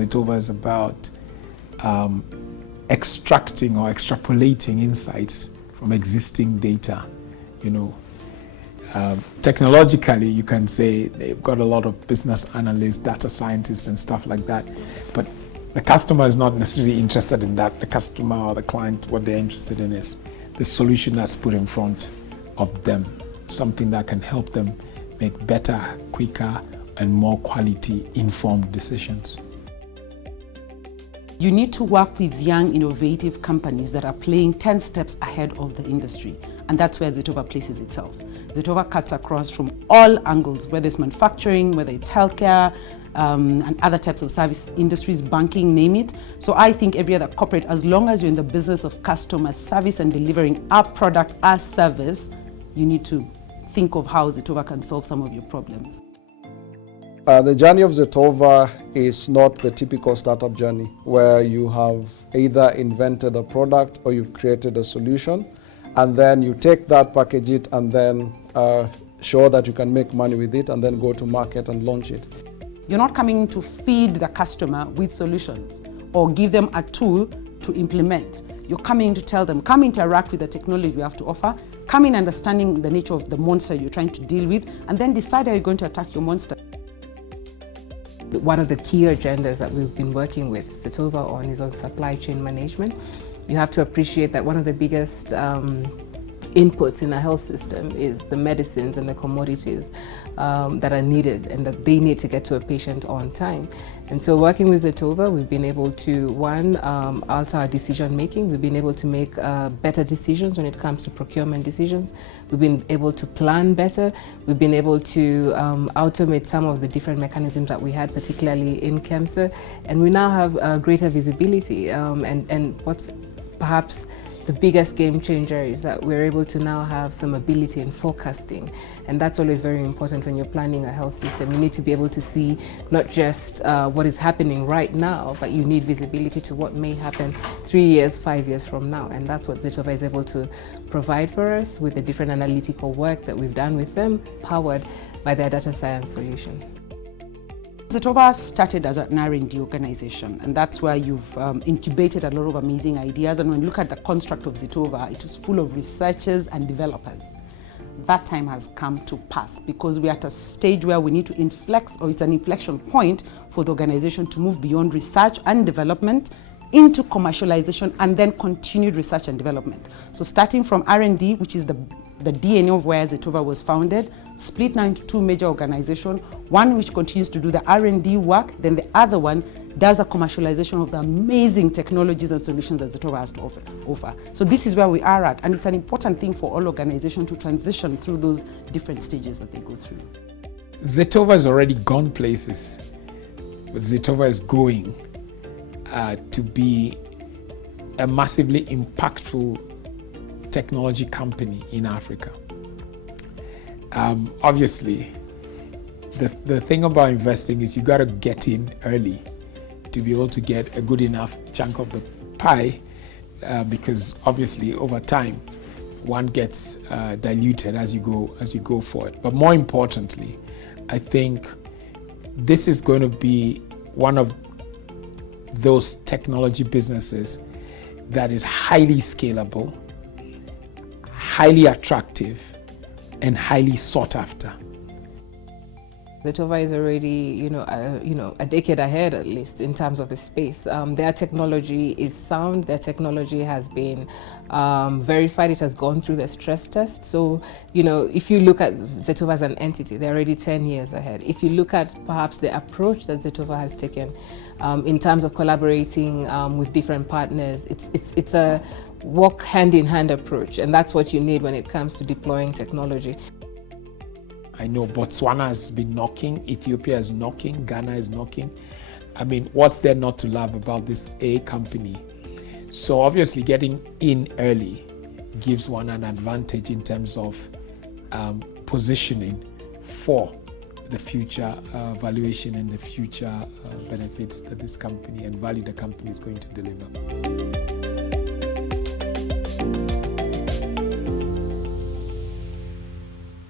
Xetova is about extracting or extrapolating insights from existing data. Technologically, you can say they've got a lot of business analysts, data scientists, and stuff like that. But the customer is not necessarily interested in that. The customer or the client, what they're interested in is the solution that's put in front of them, something that can help them make better, quicker, and more quality informed decisions. You need to work with young, innovative companies that are playing 10 steps ahead of the industry. And that's where Xetova places itself. Xetova cuts across from all angles, whether it's manufacturing, whether it's healthcare, and other types of service industries, banking, name it. So I think every other corporate, as long as you're in the business of customer service and delivering a product as service, you need to think of how Xetova can solve some of your problems. The journey of Xetova is not the typical startup journey where you have either invented a product or you've created a solution, and then you take that, package it, and then show that you can make money with it, and then go to market and launch it. You're not coming to feed the customer with solutions or give them a tool to implement. You're coming to tell them, come interact with the technology we have to offer, come in understanding the nature of the monster you're trying to deal with, and then decide how you're going to attack your monster. One of the key agendas that we've been working with Xetova on is on supply chain management. You have to appreciate that one of the biggest inputs in a health system is the medicines and the commodities that are needed and that they need to get to a patient on time. And so working with Xetova, we've been able to, one, alter our decision making. We've been able to make better decisions when it comes to procurement decisions. We've been able to plan better. We've been able to automate some of the different mechanisms that we had, particularly in KEMSA. And we now have greater visibility. And what's perhaps the biggest game changer is that we're able to now have some ability in forecasting. And that's always very important when you're planning a health system. You need to be able to see not just what is happening right now, but you need visibility to what may happen 3 years, 5 years from now. And that's what Xetova is able to provide for us with the different analytical work that we've done with them, powered by their data science solution. Xetova started as an R&D organization, and that's where you've incubated a lot of amazing ideas. And when you look at the construct of Xetova, it is full of researchers and developers. That time has come to pass because we're at a stage where we need to inflect, or it's an inflection point for the organization to move beyond research and development into commercialization and then continued research and development. So starting from R&D, which is the DNA of where Xetova was founded, split now into two major organizations, one which continues to do the R&D work, then the other one does the commercialization of the amazing technologies and solutions that Xetova has to offer. So this is where we are at, and it's an important thing for all organizations to transition through those different stages that they go through. Xetova has already gone places, but Xetova is going to be a massively impactful technology company in Africa. Obviously, the thing about investing is you got to get in early to be able to get a good enough chunk of the pie, because obviously over time one gets diluted as you go forward. But more importantly, I think this is going to be one of those technology businesses that is highly scalable, highly attractive, and highly sought after. Xetova is already, a decade ahead at least in terms of the space. Their technology is sound. Their technology has been verified. It has gone through the stress test. So, if you look at Xetova as an entity, they're already 10 years ahead. If you look at perhaps the approach that Xetova has taken in terms of collaborating with different partners, it's a walk hand-in-hand approach, and that's what you need when it comes to deploying technology. I know Botswana has been knocking, Ethiopia is knocking, Ghana is knocking. I mean, what's there not to love about this company? So obviously getting in early gives one an advantage in terms of positioning for the future valuation and the future benefits that this company and value the company is going to deliver.